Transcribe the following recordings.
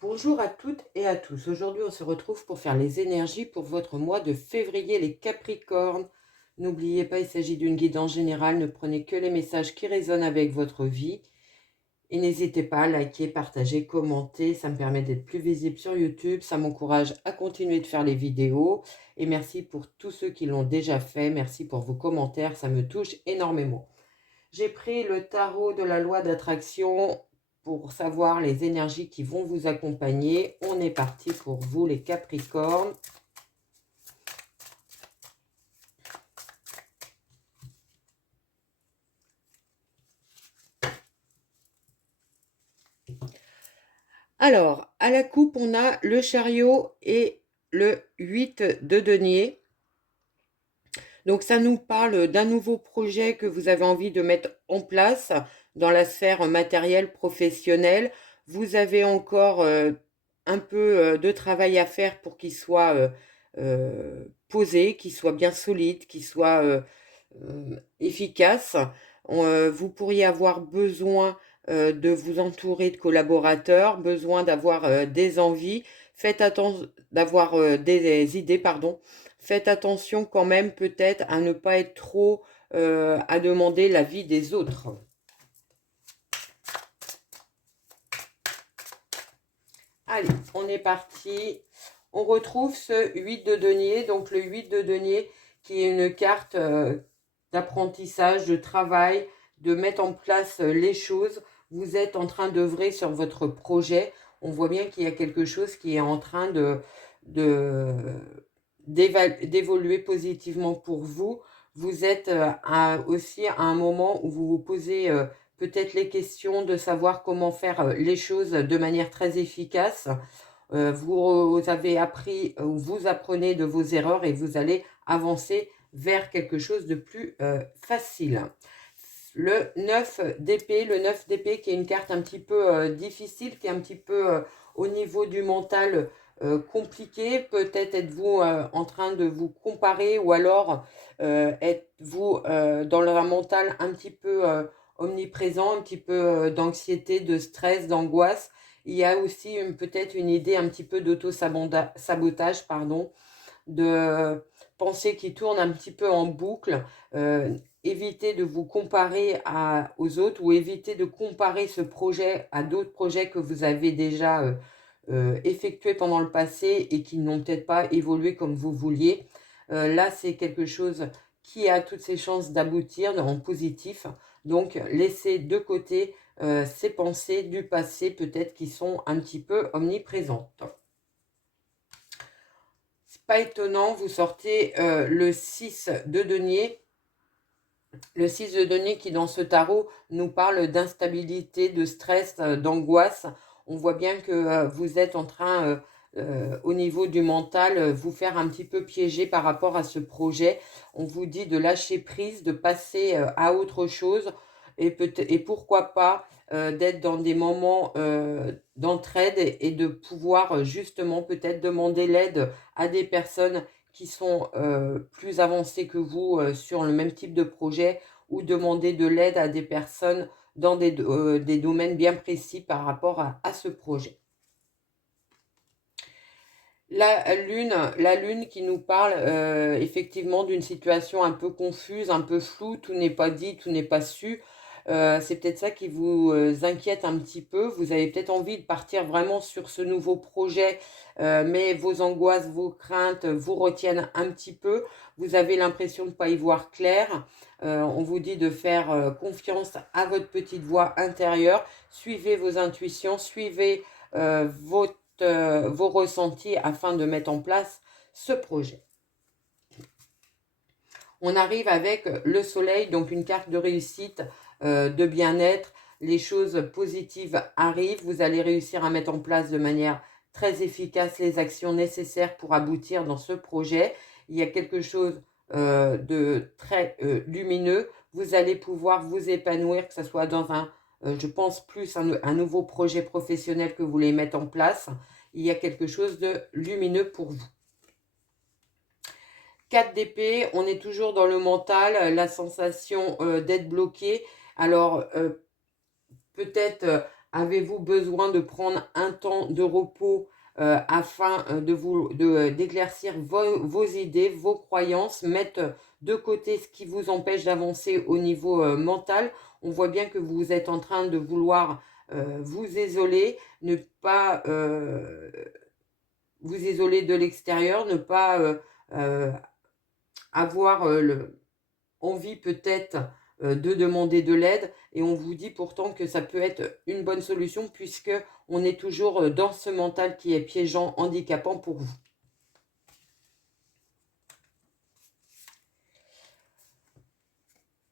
Bonjour à toutes et à tous. Aujourd'hui, on se retrouve pour faire les énergies pour votre mois de février, les Capricornes. N'oubliez pas, il s'agit d'une guidance générale. Ne prenez que les messages qui résonnent avec votre vie. Et n'hésitez pas à liker, partager, commenter. Ça me permet d'être plus visible sur YouTube. Ça m'encourage à continuer de faire les vidéos. Et merci pour tous ceux qui l'ont déjà fait. Merci pour vos commentaires. Ça me touche énormément. J'ai pris le tarot de la loi d'attraction pour savoir les énergies qui vont vous accompagner. On est parti pour vous les Capricornes. Alors, à la coupe, on a le chariot et le 8 de denier. Donc, ça nous parle d'un nouveau projet que vous avez envie de mettre en place dans la sphère matérielle, professionnelle. Vous avez encore un peu de travail à faire pour qu'il soit posé, qu'il soit bien solide, qu'il soit efficace. Vous pourriez avoir besoin de vous entourer de collaborateurs, besoin d'avoir des envies. Faites attention d'avoir des idées, pardon. Faites attention quand même peut-être à ne pas être trop à demander l'avis des autres. Allez, on est parti. On retrouve ce 8 de denier, donc le 8 de denier qui est une carte d'apprentissage, de travail, de mettre en place les choses. Vous êtes en train d'œuvrer sur votre projet. On voit bien qu'il y a quelque chose qui est en train d'évoluer positivement pour vous. Vous êtes aussi à un moment où vous vous posez peut-être les questions de savoir comment faire les choses de manière très efficace. Vous avez appris ou vous apprenez de vos erreurs et vous allez avancer vers quelque chose de plus facile. Le 9 d'épée, le 9 d'épée qui est une carte un petit peu difficile, qui est un petit peu au niveau du mental compliqué. Peut-être êtes-vous en train de vous comparer ou alors êtes-vous dans le mental un petit peu omniprésent, un petit peu d'anxiété, de stress, d'angoisse. Il y a aussi peut-être une idée un petit peu d'auto-sabotage, pardon, de pensée qui tourne un petit peu en boucle. Évitez de vous comparer aux autres ou évitez de comparer ce projet à d'autres projets que vous avez déjà effectués pendant le passé et qui n'ont peut-être pas évolué comme vous vouliez. Là, c'est quelque chose qui a toutes ses chances d'aboutir en positif. Donc, laissez de côté ces pensées du passé peut-être qui sont un petit peu omniprésentes. C'est pas étonnant, vous sortez le 6 de denier. Le 6 de denier qui dans ce tarot nous parle d'instabilité, de stress, d'angoisse. On voit bien que vous êtes en train au niveau du mental vous faire un petit peu piéger par rapport à ce projet. On vous dit de lâcher prise, de passer à autre chose et pourquoi pas d'être dans des moments d'entraide et de pouvoir justement peut-être demander l'aide à des personnes qui sont plus avancées que vous sur le même type de projet ou demander de l'aide à des personnes dans des domaines bien précis par rapport à ce projet. La lune qui nous parle effectivement d'une situation un peu confuse, un peu floue, tout n'est pas dit, tout n'est pas su. C'est peut-être ça qui vous inquiète un petit peu. Vous avez peut-être envie de partir vraiment sur ce nouveau projet, mais vos angoisses, vos craintes vous retiennent un petit peu. Vous avez l'impression de ne pas y voir clair. On vous dit de faire confiance à votre petite voix intérieure. Suivez vos intuitions, suivez vos ressentis afin de mettre en place ce projet. On arrive avec le soleil, donc une carte de réussite, de bien-être. Les choses positives arrivent. Vous allez réussir à mettre en place de manière très efficace les actions nécessaires pour aboutir dans ce projet. Il y a quelque chose de très lumineux. Vous allez pouvoir vous épanouir, que ce soit dans je pense plus un nouveau projet professionnel que vous voulez mettre en place. Il y a quelque chose de lumineux pour vous. 4 d'épée, on est toujours dans le mental, la sensation d'être bloqué. Alors, peut-être Avez-vous besoin de prendre un temps de repos afin d'éclaircir vos idées, vos croyances, mettre de côté ce qui vous empêche d'avancer au niveau mental? On voit bien que vous êtes en train de vouloir vous isoler, ne pas vous isoler de l'extérieur, ne pas euh, avoir envie peut-être de demander de l'aide, et on vous dit pourtant que ça peut être une bonne solution puisque on est toujours dans ce mental qui est piégeant, handicapant pour vous.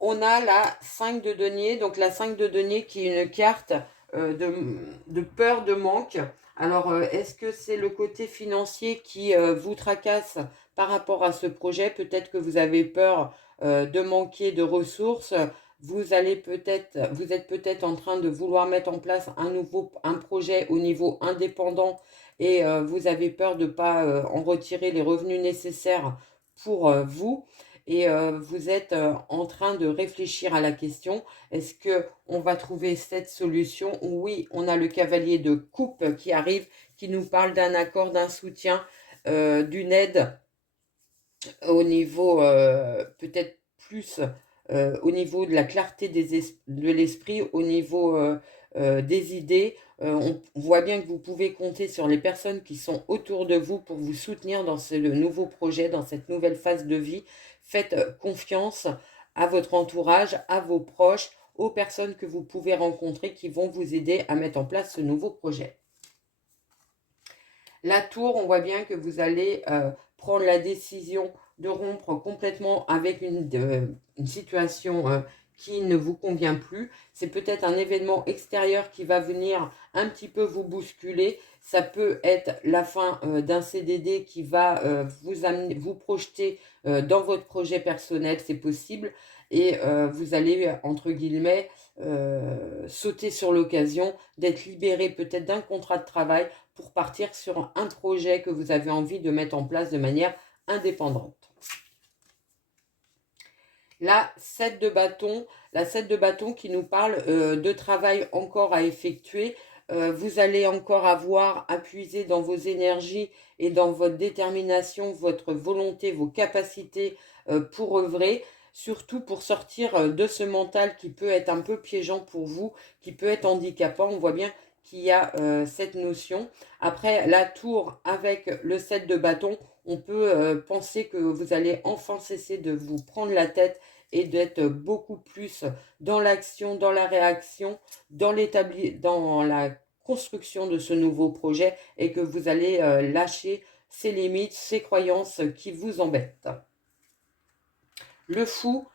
On a la 5 de denier, donc la 5 de denier qui est une carte de peur, de manque. Alors, est-ce que c'est le côté financier qui vous tracasse par rapport à ce projet? Peut-être que vous avez peur de manquer de ressources. Vous êtes peut-être en train de vouloir mettre en place un projet au niveau indépendant et vous avez peur de ne pas en retirer les revenus nécessaires pour vous. Et vous êtes en train de réfléchir à la question, est-ce qu'on va trouver cette solution? Oui, on a le cavalier de coupe qui arrive, qui nous parle d'un accord, d'un soutien, d'une aide au niveau peut-être plus au niveau de la clarté de l'esprit, au niveau des idées. On voit bien que vous pouvez compter sur les personnes qui sont autour de vous pour vous soutenir dans ce nouveau projet, dans cette nouvelle phase de vie. Faites confiance à votre entourage, à vos proches, aux personnes que vous pouvez rencontrer qui vont vous aider à mettre en place ce nouveau projet. La tour, on voit bien que vous allez prendre la décision de rompre complètement avec une situation qui ne vous convient plus. C'est peut-être un événement extérieur qui va venir un petit peu vous bousculer. Ça peut être la fin d'un CDD qui va vous projeter dans votre projet personnel, c'est possible. Et vous allez, entre guillemets, sauter sur l'occasion d'être libéré peut-être d'un contrat de travail pour partir sur un projet que vous avez envie de mettre en place de manière indépendante. La 7 de bâton qui nous parle de travail encore à effectuer. Vous allez encore avoir à puiser dans vos énergies et dans votre détermination, votre volonté, vos capacités pour œuvrer, surtout pour sortir de ce mental qui peut être un peu piégeant pour vous, qui peut être handicapant. On voit bien qu'il y a cette notion. Après, la tour avec le 7 de bâton, on peut penser que vous allez enfin cesser de vous prendre la tête et d'être beaucoup plus dans l'action, dans la réaction, dans la construction de ce nouveau projet, et que vous allez lâcher ces limites, ces croyances qui vous embêtent. Le fou,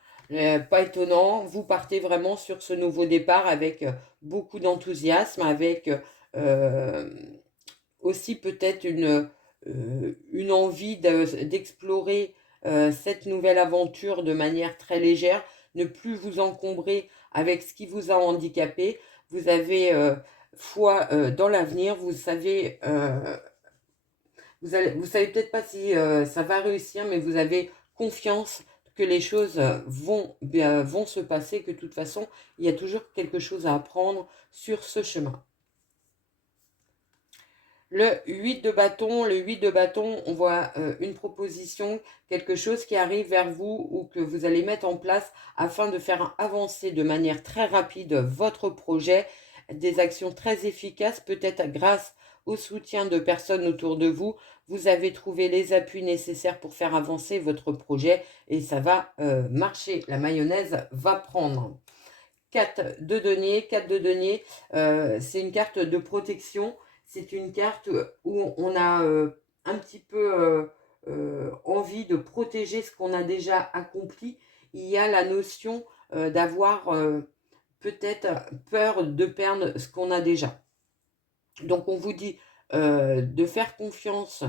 pas étonnant, vous partez vraiment sur ce nouveau départ avec beaucoup d'enthousiasme, avec aussi peut-être une envie d'explorer cette nouvelle aventure de manière très légère, ne plus vous encombrer avec ce qui vous a handicapé. Vous avez foi dans l'avenir, vous savez peut-être pas si ça va réussir, mais vous avez confiance que les choses vont se passer, que de toute façon, il y a toujours quelque chose à apprendre sur ce chemin. Le 8 de bâton, on voit une proposition, quelque chose qui arrive vers vous ou que vous allez mettre en place afin de faire avancer de manière très rapide votre projet, des actions très efficaces, peut-être grâce au soutien de personnes autour de vous. Vous avez trouvé les appuis nécessaires pour faire avancer votre projet et ça va marcher. La mayonnaise va prendre. 4 de denier, c'est une carte de protection. C'est une carte où on a un petit peu envie de protéger ce qu'on a déjà accompli. Il y a la notion d'avoir peut-être peur de perdre ce qu'on a déjà. Donc on vous dit de faire confiance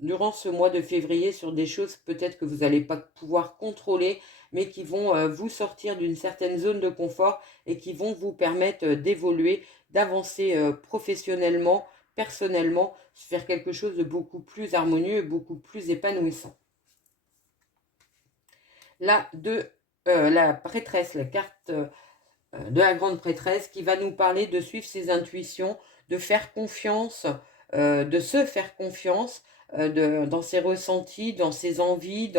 durant ce mois de février sur des choses peut-être que vous n'allez pas pouvoir contrôler, mais qui vont vous sortir d'une certaine zone de confort et qui vont vous permettre d'évoluer, d'avancer professionnellement, personnellement, faire quelque chose de beaucoup plus harmonieux et beaucoup plus épanouissant. La prêtresse, la carte de la grande prêtresse qui va nous parler de suivre ses intuitions, de faire confiance, de se faire confiance dans ses ressentis, dans ses envies,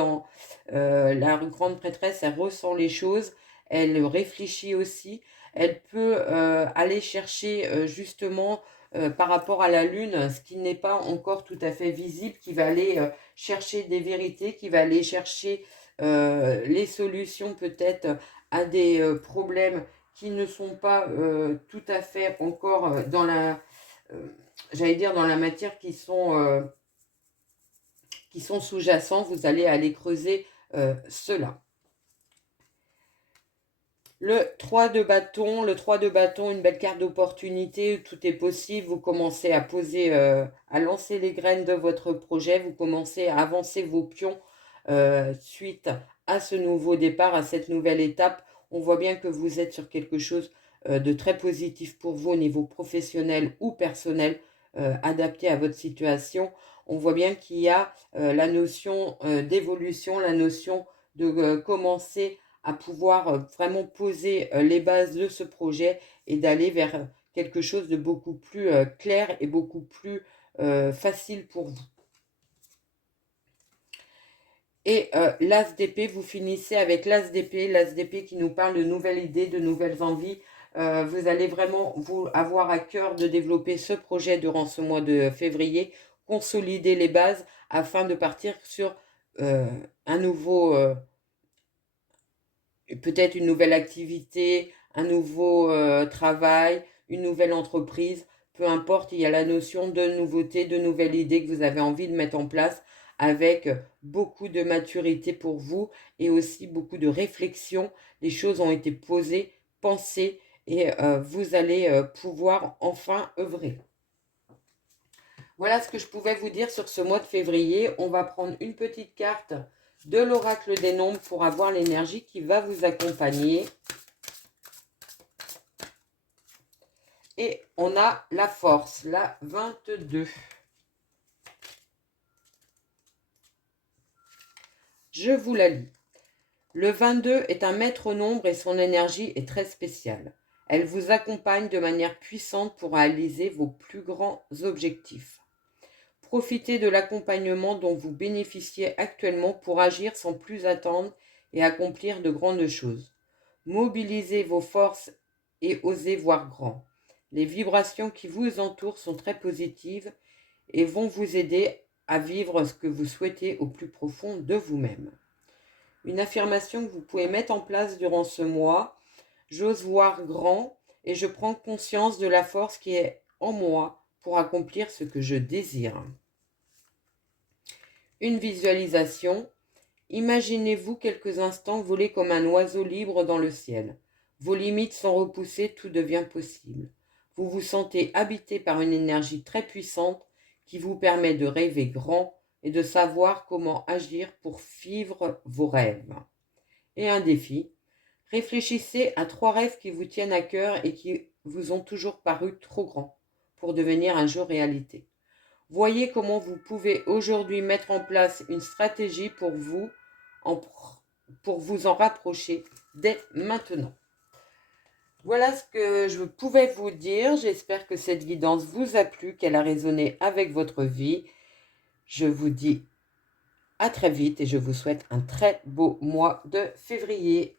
la grande prêtresse, elle ressent les choses, elle réfléchit aussi, elle peut aller chercher justement par rapport à la lune, ce qui n'est pas encore tout à fait visible, qui va aller chercher des vérités, qui va aller chercher les solutions peut-être à des problèmes qui ne sont pas tout à fait encore dans euh, j'allais dire dans la matière, qui sont sous-jacents. Vous allez aller creuser cela. Le 3 de bâton, une belle carte d'opportunité, tout est possible. Vous commencez à poser, à lancer les graines de votre projet, vous commencez à avancer vos pions suite à ce nouveau départ, à cette nouvelle étape. On voit bien que vous êtes sur quelque chose de très positif pour vous au niveau professionnel ou personnel, adapté à votre situation. On voit bien qu'il y a la notion d'évolution, la notion de commencer à pouvoir vraiment poser les bases de ce projet et d'aller vers quelque chose de beaucoup plus clair et beaucoup plus facile pour vous. Et l'As d'épée, vous finissez avec l'As d'épée qui nous parle de nouvelles idées, de nouvelles envies. Vous allez vraiment avoir à cœur de développer ce projet durant ce mois de février, consolider les bases afin de partir sur un nouveau peut-être une nouvelle activité, un nouveau travail, une nouvelle entreprise, peu importe, il y a la notion de nouveauté, de nouvelles idées que vous avez envie de mettre en place avec beaucoup de maturité pour vous et aussi beaucoup de réflexion. Les choses ont été posées, pensées et vous allez pouvoir enfin œuvrer. Voilà ce que je pouvais vous dire sur ce mois de février. On va prendre une petite carte de l'oracle des nombres pour avoir l'énergie qui va vous accompagner. Et on a la force, la 22. Je vous la lis. Le 22 est un maître nombre et son énergie est très spéciale. Elle vous accompagne de manière puissante pour réaliser vos plus grands objectifs. Profitez de l'accompagnement dont vous bénéficiez actuellement pour agir sans plus attendre et accomplir de grandes choses. Mobilisez vos forces et osez voir grand. Les vibrations qui vous entourent sont très positives et vont vous aider à vivre ce que vous souhaitez au plus profond de vous-même. Une affirmation que vous pouvez mettre en place durant ce mois: j'ose voir grand et je prends conscience de la force qui est en moi pour accomplir ce que je désire. Une visualisation. Imaginez-vous quelques instants voler comme un oiseau libre dans le ciel. Vos limites sont repoussées, tout devient possible. Vous vous sentez habité par une énergie très puissante qui vous permet de rêver grand et de savoir comment agir pour vivre vos rêves. Et un défi. Réfléchissez à 3 rêves qui vous tiennent à cœur et qui vous ont toujours paru trop grands pour devenir un jour réalité. Voyez comment vous pouvez aujourd'hui mettre en place une stratégie pour vous en rapprocher dès maintenant. Voilà ce que je pouvais vous dire. J'espère que cette guidance vous a plu, qu'elle a résonné avec votre vie. Je vous dis à très vite et je vous souhaite un très beau mois de février.